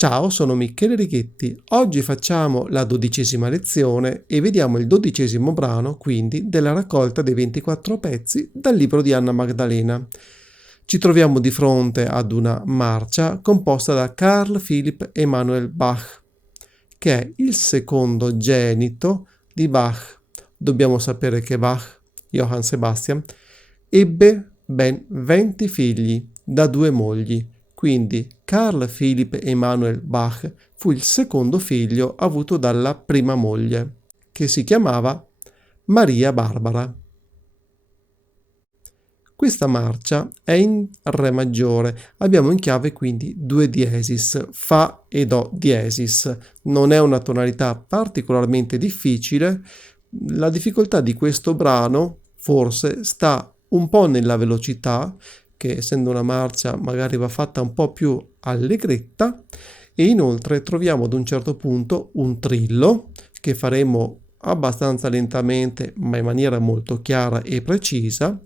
Ciao, sono Michele Righetti. Oggi facciamo la 12ª lezione e vediamo il 12° brano, quindi, della raccolta dei 24 pezzi dal libro di Anna Magdalena. Ci troviamo di fronte ad una marcia composta da Carl Philipp Emanuel Bach, che è il secondogenito di Bach. Dobbiamo sapere che Bach, Johann Sebastian, ebbe ben 20 figli da 2 mogli. Quindi Carl Philipp Emanuel Bach fu il secondo figlio avuto dalla prima moglie, che si chiamava Maria Barbara. Questa marcia è in Re maggiore, abbiamo in chiave quindi 2 diesis, Fa e Do diesis. Non è una tonalità particolarmente difficile, la difficoltà di questo brano forse sta un po' nella velocità, che essendo una marcia magari va fatta un po' più allegretta, e inoltre troviamo ad un certo punto un trillo che faremo abbastanza lentamente ma in maniera molto chiara e precisa,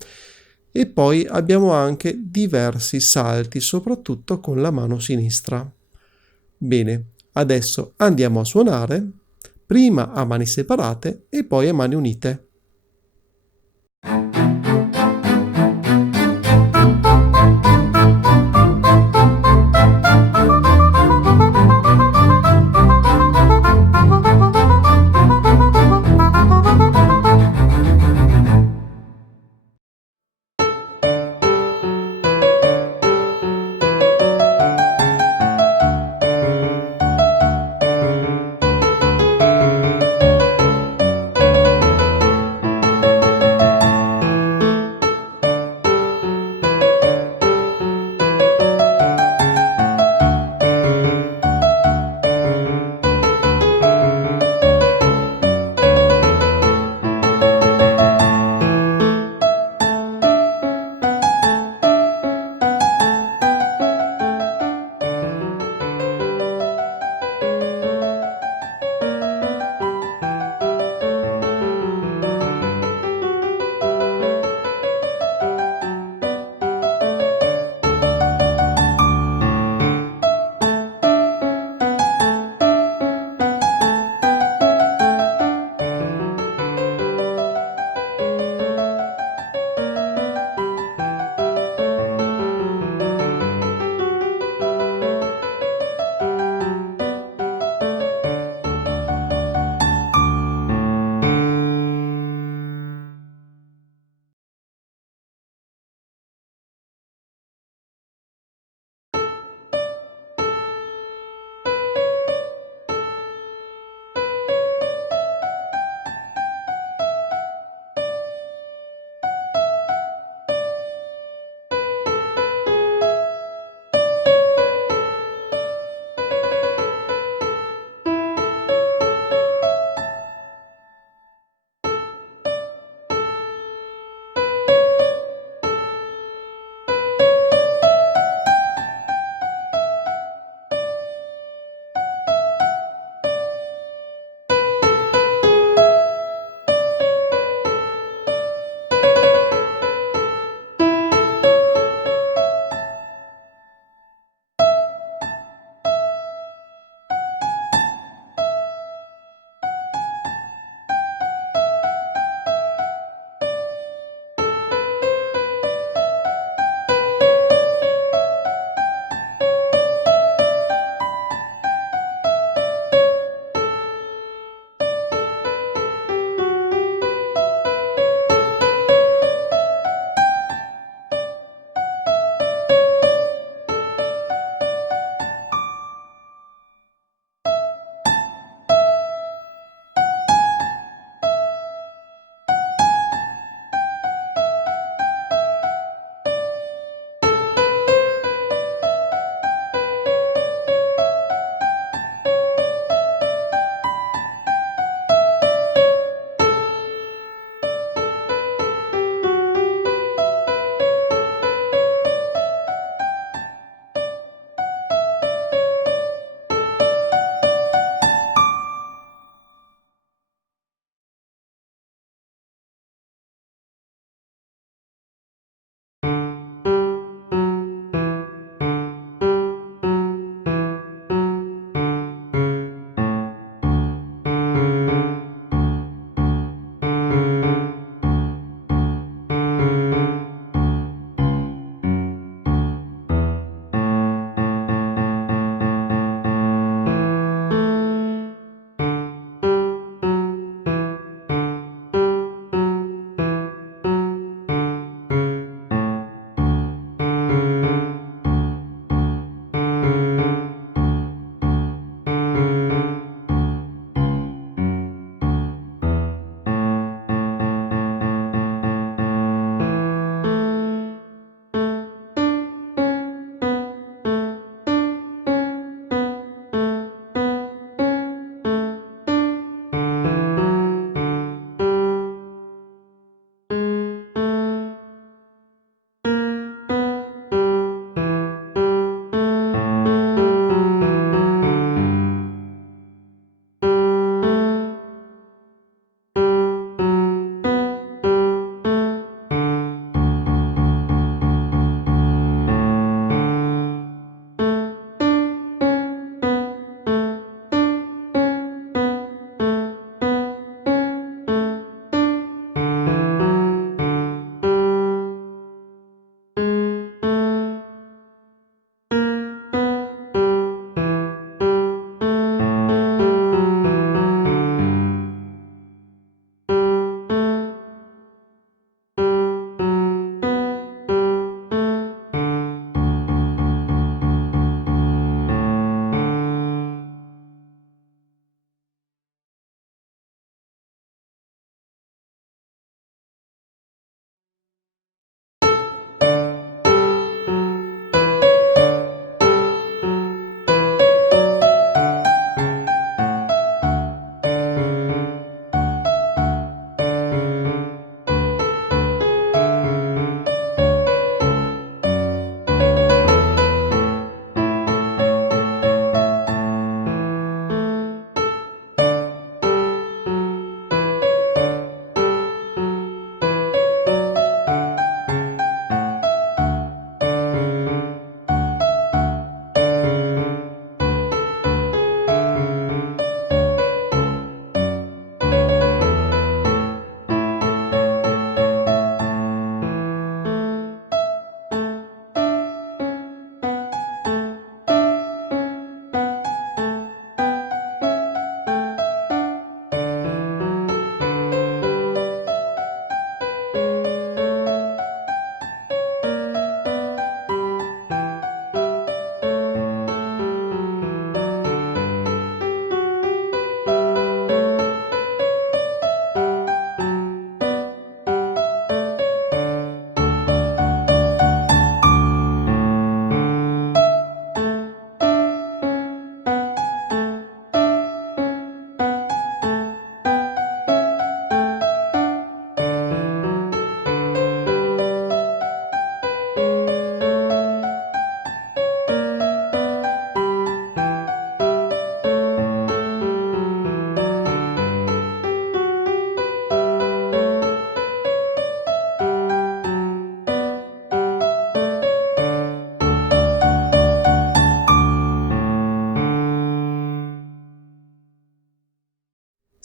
e poi abbiamo anche diversi salti, soprattutto con la mano sinistra. Bene, adesso andiamo a suonare, prima a mani separate e poi a mani unite.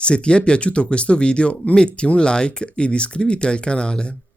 Se ti è piaciuto questo video metti un like ed iscriviti al canale.